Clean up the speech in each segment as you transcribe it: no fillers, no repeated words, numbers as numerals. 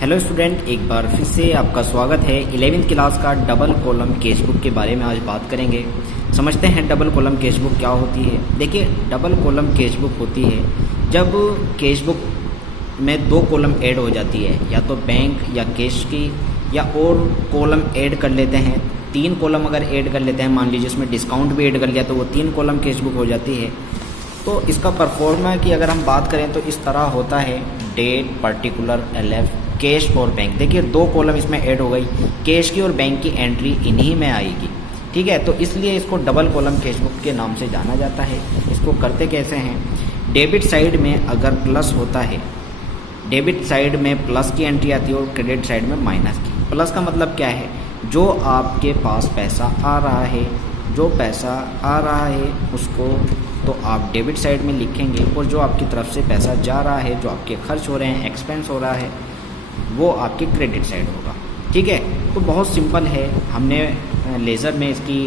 Hello student, एक बार फिर से आपका स्वागत है। 11वीं क्लास का डबल कॉलम कैश बुक के बारे में आज बात करेंगे। समझते हैं डबल कॉलम कैश बुक क्या होती है। देखिए, डबल कॉलम कैश बुक होती है जब कैश बुक में दो कॉलम ऐड हो जाती है, या तो बैंक या कैश की, या और कॉलम ऐड कर लेते हैं। 3 कॉलम अगर ऐड कर लेते हैं, मान लीजिए इसमें डिस्काउंट भी ऐड कर लिया, तो वो 3 कॉलम कैश बुक हो जाती है। तो इसका परफॉर्मा की अगर हम बात करें तो इस तरह होता है: डेट, पर्टिकुलर, एलएफ, कैश और बैंक। देखिए 2 कॉलम इसमें ऐड हो गई, कैश की और बैंक की एंट्री इन्हीं में आएगी। ठीक है, तो इसलिए इसको डबल कॉलम कैश बुक के नाम से जाना जाता है। इसको करते कैसे हैं? डेबिट साइड में अगर प्लस होता है, डेबिट साइड में प्लस की एंट्री आती है और क्रेडिट साइड में माइनस की। प्लस का मतलब क्या है? जो आपके पास पैसा आ रहा है, जो पैसा आ रहा है उसको तो आप डेबिट साइड में लिखेंगे, और जो आपकी तरफ से पैसा जा रहा है, जो आपके खर्च हो रहे हैं, एक्सपेंस हो रहा है, वो आपके क्रेडिट साइड होगा। ठीक है, तो बहुत सिंपल है। हमने लेज़र में इसकी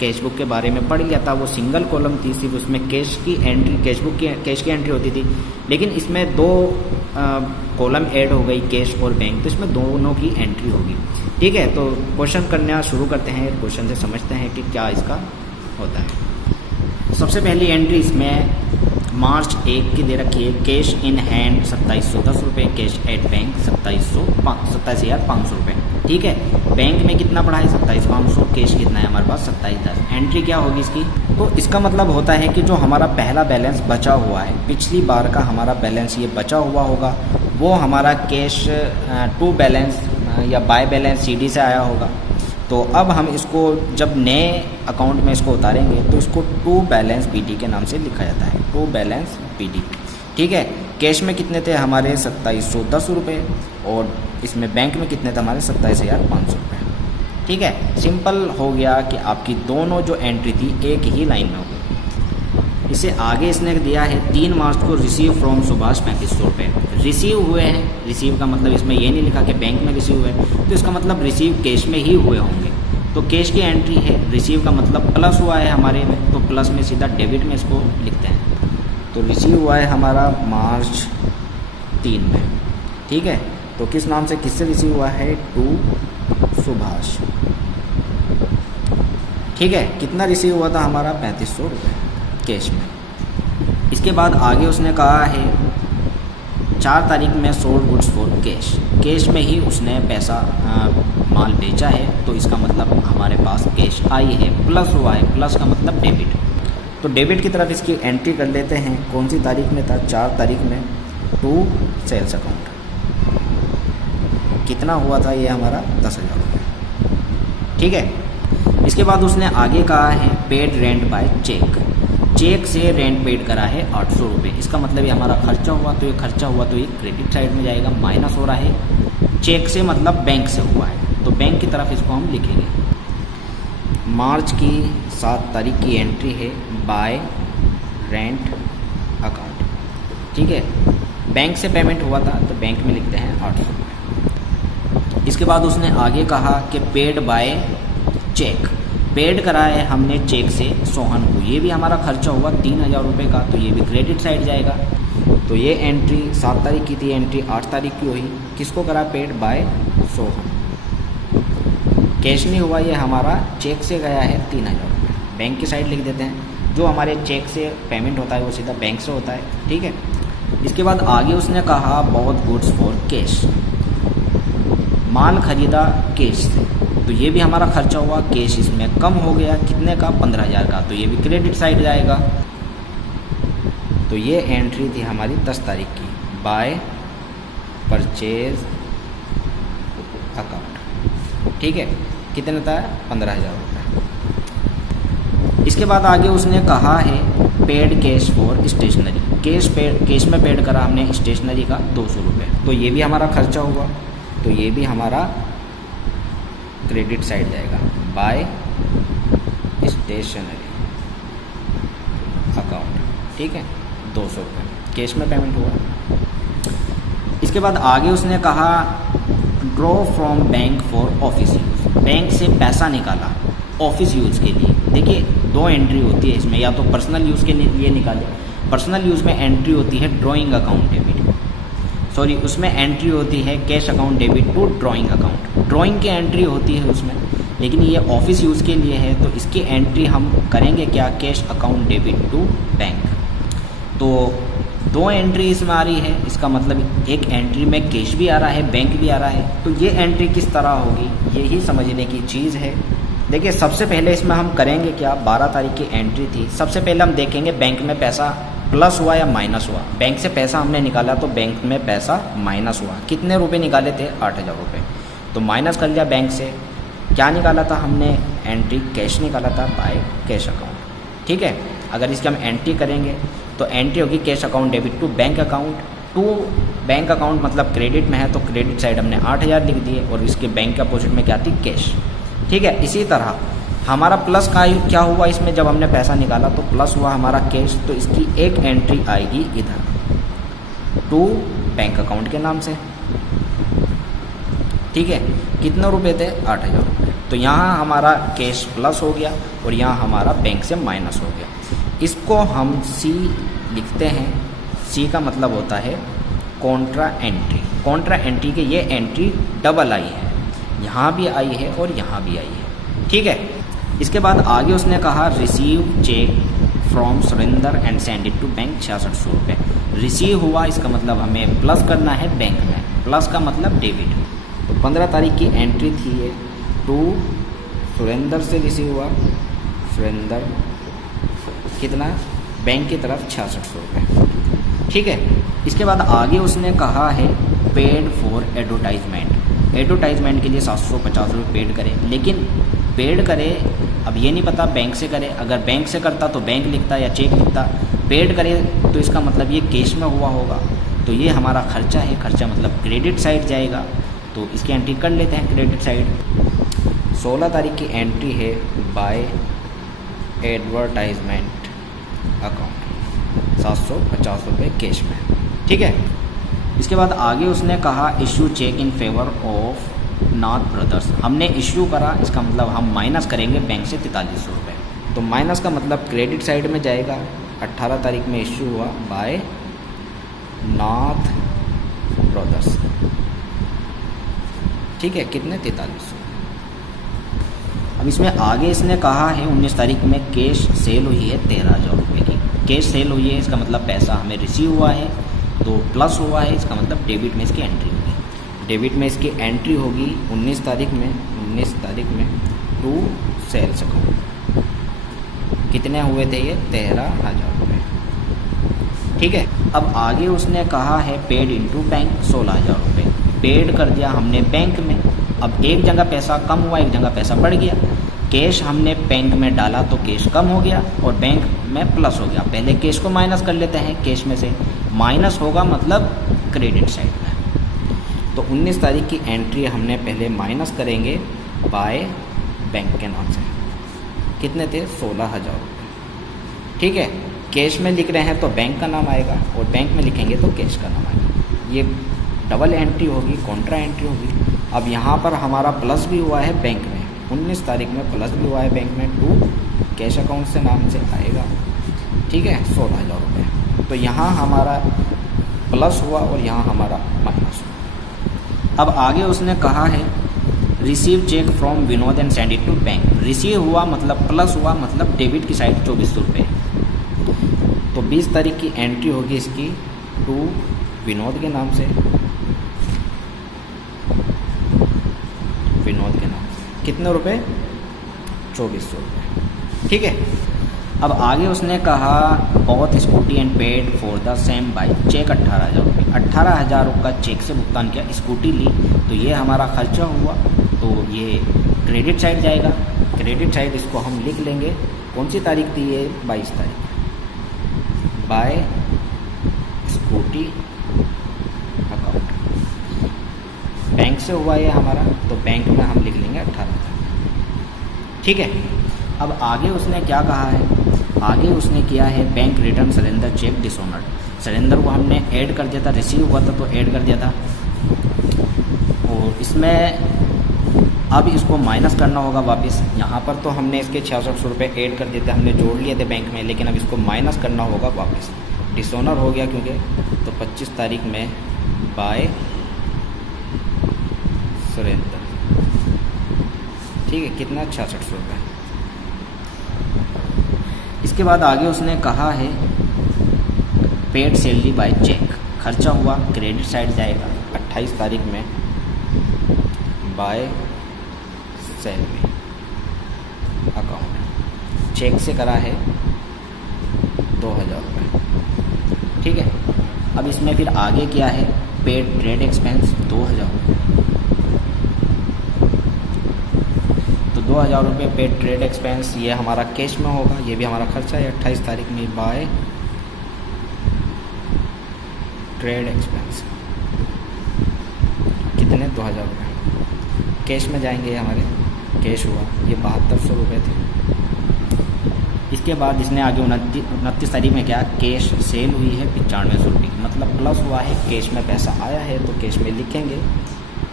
कैश बुक के बारे में पढ़ लिया था। वो सिंगल कॉलम थी, सिर्फ उसमें कैश की एंट्री, कैश की एंट्री होती थी। लेकिन इसमें 2 कॉलम ऐड हो गई, कैश और बैंक, तो इसमें दोनों की एंट्री होगी। ठीक है, तो क्वेश्चन करना शुरू करते हैं। क्वेश्चन से समझते हैं कि क्या इसका होता है। सबसे पहली एंट्री इसमें मार्च 1 की दे रखी है। कैश इन हैंड 2710 रुपये, कैश एट बैंक 27,500 रुपये। ठीक है, बैंक में कितना पड़ा है? 27,500। कैश कितना है हमारे पास? 2710। एंट्री क्या होगी इसकी? तो इसका मतलब होता है कि जो हमारा पहला बैलेंस बचा हुआ है, पिछली बार का हमारा बैलेंस ये बचा हुआ होगा, वो हमारा कैश टू बैलेंस या बाय बैलेंस सीडी से आया होगा। तो अब हम इसको जब नए अकाउंट में इसको उतारेंगे तो इसको टू बैलेंस बीडी के नाम से लिखा जाता है, टू बैलेंस बीडी। ठीक है, कैश में कितने थे हमारे? 2710 रुपये, और इसमें बैंक में कितने थे हमारे? 27,500 रुपये। ठीक है, सिंपल हो गया कि आपकी दोनों जो एंट्री थी एक ही लाइन में हो गई। इसे आगे इसने दिया है 3 मार्च को रिसीव फ्रॉम सुभाष 3500 रुपये। रिसीव हुए हैं, रिसीव का मतलब इसमें ये नहीं लिखा कि बैंक में रिसीव हुए, तो इसका मतलब रिसीव कैश में ही हुए होंगे। तो कैश की एंट्री है, रिसीव का मतलब प्लस हुआ है हमारे में, तो प्लस में सीधा डेबिट में इसको लिखते हैं। तो रिसीव हुआ है हमारा मार्च 3 में। ठीक है, तो किस नाम से, किससे रिसीव हुआ है? टू सुभाष। ठीक है, कितना रिसीव हुआ था हमारा? 3500 रुपये कैश में। इसके बाद आगे उसने कहा है 4 तारीख में sold goods for cash. Cash में ही उसने पैसा माल बेचा है, तो इसका मतलब हमारे पास कैश आई है, प्लस हुआ है। प्लस का मतलब डेबिट। तो डेबिट की तरफ इसकी एंट्री कर लेते हैं। कौन सी तारीख में था? 4 तारीख में। टू सेल्स अकाउंट कितना हुआ था? ये हमारा 10,000 रुपये। ठीक है, इसके बाद उसने आगे कहा है paid rent by cheque. Cheque से रेंट पेड करा है 800 रुपये। इसका मतलब ये हमारा खर्चा हुआ, तो ये खर्चा हुआ तो ये क्रेडिट साइड में जाएगा, माइनस हो रहा है। चेक से मतलब बैंक से हुआ है, तो बैंक की तरफ इसको हम लिखेंगे। मार्च की 7 तारीख की एंट्री है बाय रेंट अकाउंट। ठीक है, बैंक से पेमेंट हुआ था तो बैंक में लिखते हैं 800 रुपये। इसके बाद उसने आगे कहा कि पेड बाय चेक। पेड करा है हमने चेक से सोहन को, ये भी हमारा खर्चा हुआ 3,000 रुपये का, तो ये भी क्रेडिट साइड जाएगा। तो ये एंट्री 7 तारीख की थी, एंट्री 8 तारीख की हुई। किसको करा? Paid by Sohan. कैश नहीं हुआ, ये हमारा चेक से गया है 3,000 रुपये। बैंक की साइड लिख देते हैं। जो हमारे चेक से पेमेंट होता है वो सीधा बैंक से होता है। ठीक है, इसके बाद आगे उसने कहा बहुत गुड्स फॉर कैश। माल खरीदा कैश से, तो ये भी हमारा खर्चा हुआ। कैश इसमें कम हो गया, कितने का? 15,000 का, तो ये भी क्रेडिट साइड जाएगा। तो ये एंट्री थी हमारी 10 तारीख की, बाय परचेज अकाउंट। ठीक है, कितने था? 15,000 रुपये। इसके बाद आगे उसने कहा है paid cash for stationery. Cash में पेड करा हमने स्टेशनरी का 200 रुपये, तो ये भी हमारा खर्चा हुआ, तो ये भी हमारा क्रेडिट साइड जाएगा, बाय स्टेशनरी अकाउंट। ठीक है, 200 रुपये कैश में पेमेंट हुआ। इसके बाद आगे उसने कहा draw from bank for office use. Bank से पैसा निकाला ऑफिस यूज़ के लिए। देखिए 2 एंट्री होती है इसमें, या तो पर्सनल यूज़ के लिए निकाले। पर्सनल यूज़ में एंट्री होती है ड्रॉइंग अकाउंट डेबिट। सॉरी उसमें एंट्री होती है cash account debit to drawing account, drawing की एंट्री होती है उसमें, लेकिन ये ऑफिस यूज़ के लिए है तो इसकी एंट्री हम करेंगे क्या, cash account debit to bank. तो दो एंट्री इसमें आ रही है, इसका मतलब एक एंट्री में कैश भी आ रहा है, बैंक भी आ रहा है, तो ये एंट्री किस तरह होगी यही समझने की चीज़ है। देखिए सबसे पहले इसमें हम करेंगे क्या, 12 तारीख की एंट्री थी, सबसे पहले हम देखेंगे बैंक में पैसा प्लस हुआ या माइनस हुआ। बैंक से पैसा हमने निकाला तो बैंक में पैसा माइनस हुआ, कितने रुपए निकाले थे, 8,000 रुपये, तो माइनस कर लिया बैंक से। क्या निकाला था हमने, एंट्री कैश निकाला था बाय कैश अकाउंट। ठीक है, अगर इसकी हम एंट्री करेंगे तो एंट्री होगी cash account debit to bank account, to bank account मतलब क्रेडिट में है तो क्रेडिट साइड हमने 8,000 लिख दिए और इसके बैंक के अपोजिट में क्या थी, कैश। ठीक है, इसी तरह हमारा प्लस का क्या हुआ इसमें, जब हमने पैसा निकाला तो प्लस हुआ हमारा कैश, तो इसकी एक एंट्री आएगी इधर टू बैंक अकाउंट के नाम से। ठीक है, कितने रुपए थे, 8,000 रुपये, तो यहाँ हमारा कैश प्लस हो गया और यहाँ हमारा बैंक से माइनस हो गया। इसको हम सी लिखते हैं, सी का मतलब होता है कॉन्ट्रा एंट्री। कॉन्ट्रा एंट्री के ये एंट्री डबल आई है, यहाँ भी आई है और यहाँ भी आई है। ठीक है, इसके बाद आगे उसने कहा receive cheque from Surender and send it to bank 6600 रुपये। रिसीव हुआ इसका मतलब हमें प्लस करना है बैंक में, प्लस का मतलब डेबिट। तो 15 तारीख की एंट्री थी ये, टू सुरेंदर से रिसीव हुआ, सुरेंदर कितना, बैंक की तरफ 6600 रुपये। ठीक है, इसके बाद आगे उसने कहा है पेड फॉर एडवर्टाइजमेंट। एडवर्टाइजमेंट के लिए 750 रुपये पेड करें, लेकिन पेड करे अब ये नहीं पता बैंक से करे, अगर बैंक से करता तो बैंक लिखता या चेक लिखता, पेड करे तो इसका मतलब ये कैश में हुआ होगा, तो ये हमारा खर्चा है, खर्चा मतलब क्रेडिट साइड जाएगा, तो इसकी एंट्री कर लेते हैं क्रेडिट साइड। 16 तारीख की एंट्री है बाय एडवर्टाइजमेंट अकाउंट 750 रुपये कैश में। ठीक है, इसके बाद आगे उसने कहा issue cheque in favour of Nath brothers. हमने इश्यू करा, इसका मतलब हम माइनस करेंगे बैंक से 4300 रुपये, तो माइनस का मतलब क्रेडिट साइड में जाएगा। 18 तारीख में इश्यू हुआ बाय नाथ ब्रदर्स। ठीक है, कितने, 4300। अब इसमें आगे इसने कहा है 19 तारीख में कैश सेल हुई है 13,000 रुपये की, कैश सेल हुई है, इसका मतलब पैसा हमें रिसीव हुआ है तो प्लस हुआ है, इसका मतलब डेबिट में इसकी एंट्री होगी। डेबिट में इसकी एंट्री होगी 19 तारीख में, 19 तारीख में टू सेल्स अकाउंट। कितने हुए थे ये, 13,000 रुपये। ठीक है, अब आगे उसने कहा है पेड इनटू बैंक 16,000 रुपये, पेड कर दिया हमने बैंक में। अब एक जगह पैसा कम हुआ, एक जगह पैसा बढ़ गया। कैश हमने बैंक में डाला तो कैश कम हो गया और बैंक में प्लस हो गया। पहले कैश को माइनस कर लेते हैं, कैश में से माइनस होगा मतलब क्रेडिट साइड में। तो 19 तारीख की एंट्री हमने पहले माइनस करेंगे बाय बैंक के नाम से, कितने थे, 16,000 रुपये। ठीक है, कैश में लिख रहे हैं तो बैंक का नाम आएगा और बैंक में लिखेंगे तो कैश का नाम आएगा। ये डबल एंट्री होगी, कॉन्ट्रा एंट्री होगी। अब यहाँ पर हमारा प्लस भी हुआ है बैंक में, 19 तारीख में प्लस भी हुआ है बैंक में, टू कैश अकाउंट से नाम से आएगा। ठीक है, 16,000 रुपये। तो यहाँ हमारा प्लस हुआ और यहाँ हमारा माइनस हुआ। अब आगे उसने कहा है receive cheque from Vinod and send it to bank. Receive हुआ मतलब प्लस हुआ मतलब डेबिट की साइड 2400 रुपये। तो 20 तारीख की एंट्री होगी इसकी टू विनोद के नाम से, विनोद के नाम से कितने रुपए, 2400 रुपये। ठीक है, अब आगे उसने कहा bought scooty and paid for the same by cheque 18,000 रुपये। 18,000 का चेक से भुगतान किया, स्कूटी ली तो ये हमारा खर्चा हुआ, तो ये क्रेडिट साइड जाएगा। क्रेडिट साइड इसको हम लिख लेंगे, कौन सी तारीख थी ये, 22 तारीख, बाय स्कूटी अकाउंट। बैंक से हुआ ये हमारा, तो बैंक में हम लिख लेंगे 18,000। ठीक है, अब आगे उसने क्या कहा है, आगे उसने किया है bank return surrender cheque dishonoured. Surrender को हमने ऐड कर दिया था, रिसीव हुआ था तो ऐड कर दिया था, और इसमें अब इसको माइनस करना होगा वापस। यहाँ पर तो हमने इसके 6600 रुपये ऐड कर दिए थे, हमने जोड़ लिए थे बैंक में, लेकिन अब इसको माइनस करना होगा वापस। डिसऑनर हो गया क्योंकि, तो 25 तारीख में बाय सुरेंद्र। ठीक है, कितना 6600 रुपये। इसके बाद आगे उसने कहा है पेड सैलरी बाय चेक, खर्चा हुआ क्रेडिट साइड जाएगा 28 तारीख में बाय सैलरी अकाउंट, चेक से करा है 2000 रुपये। ठीक है, अब इसमें फिर आगे क्या है, पेड ट्रेड एक्सपेंस 2000 रुपये। तो 2000 रुपये पेड ट्रेड एक्सपेंस ये हमारा कैश में होगा, ये भी हमारा खर्चा है 28 तारीख में बाय ट्रेड एक्सपेंस। कितने 2000 रुपये कैश में जाएंगे, हमारे कैश हुआ ये 7200 रुपये थे। इसके बाद इसने आगे 29 तारीख में क्या, कैश सेल हुई है 9500 रुपये की, मतलब प्लस हुआ है, कैश में पैसा आया है तो कैश में लिखेंगे।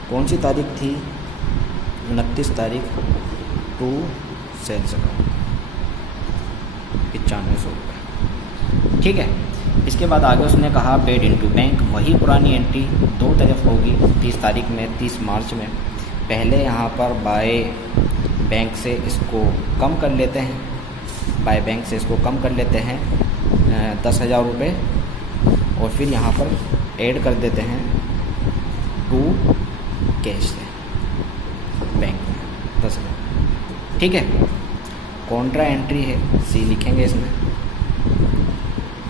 कौन सी तारीख थी, 29 तारीख टू सेल्स अकाउंट 9500 रुपये। ठीक है, इसके बाद आगे उसने कहा पेड इनटू बैंक, वही पुरानी एंट्री 2 तरफ होगी 30 तारीख में 30 मार्च में। पहले यहाँ पर बाय बैंक से इसको कम कर लेते हैं, बाय बैंक से इसको कम कर लेते हैं 10,000 रुपये, और फिर यहाँ पर ऐड कर देते हैं टू कैश से बैंक में 10,000। ठीक है, कॉन्ट्रा एंट्री है, सी लिखेंगे इसमें।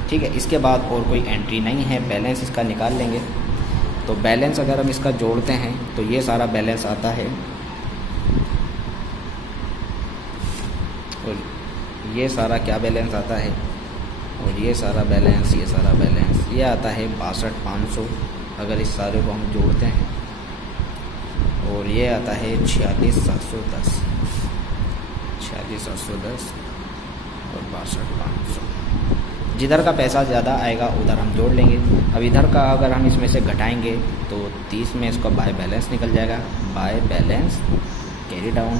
ठीक है, इसके बाद और कोई एंट्री नहीं है, बैलेंस इसका निकाल लेंगे। तो बैलेंस अगर हम इसका जोड़ते हैं तो ये सारा बैलेंस आता है, और ये सारा क्या बैलेंस आता है, और ये सारा बैलेंस, ये सारा बैलेंस ये आता है 62,500 अगर इस सारे को हम जोड़ते हैं, और ये आता है 46,710 और 62,500। जिधर का पैसा ज़्यादा आएगा उधर हम जोड़ लेंगे। अब इधर का अगर हम इसमें से घटाएंगे तो 30 में इसका बाय बैलेंस निकल जाएगा, बाय बैलेंस कैरी डाउन।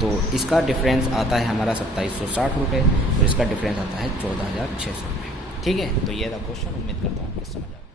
तो इसका डिफरेंस आता है हमारा 2760 रुपये, और इसका डिफरेंस आता है 14,600 रुपये। ठीक है, तो ये था क्वेश्चन, उम्मीद करता हूँ आपको समझ आ गया।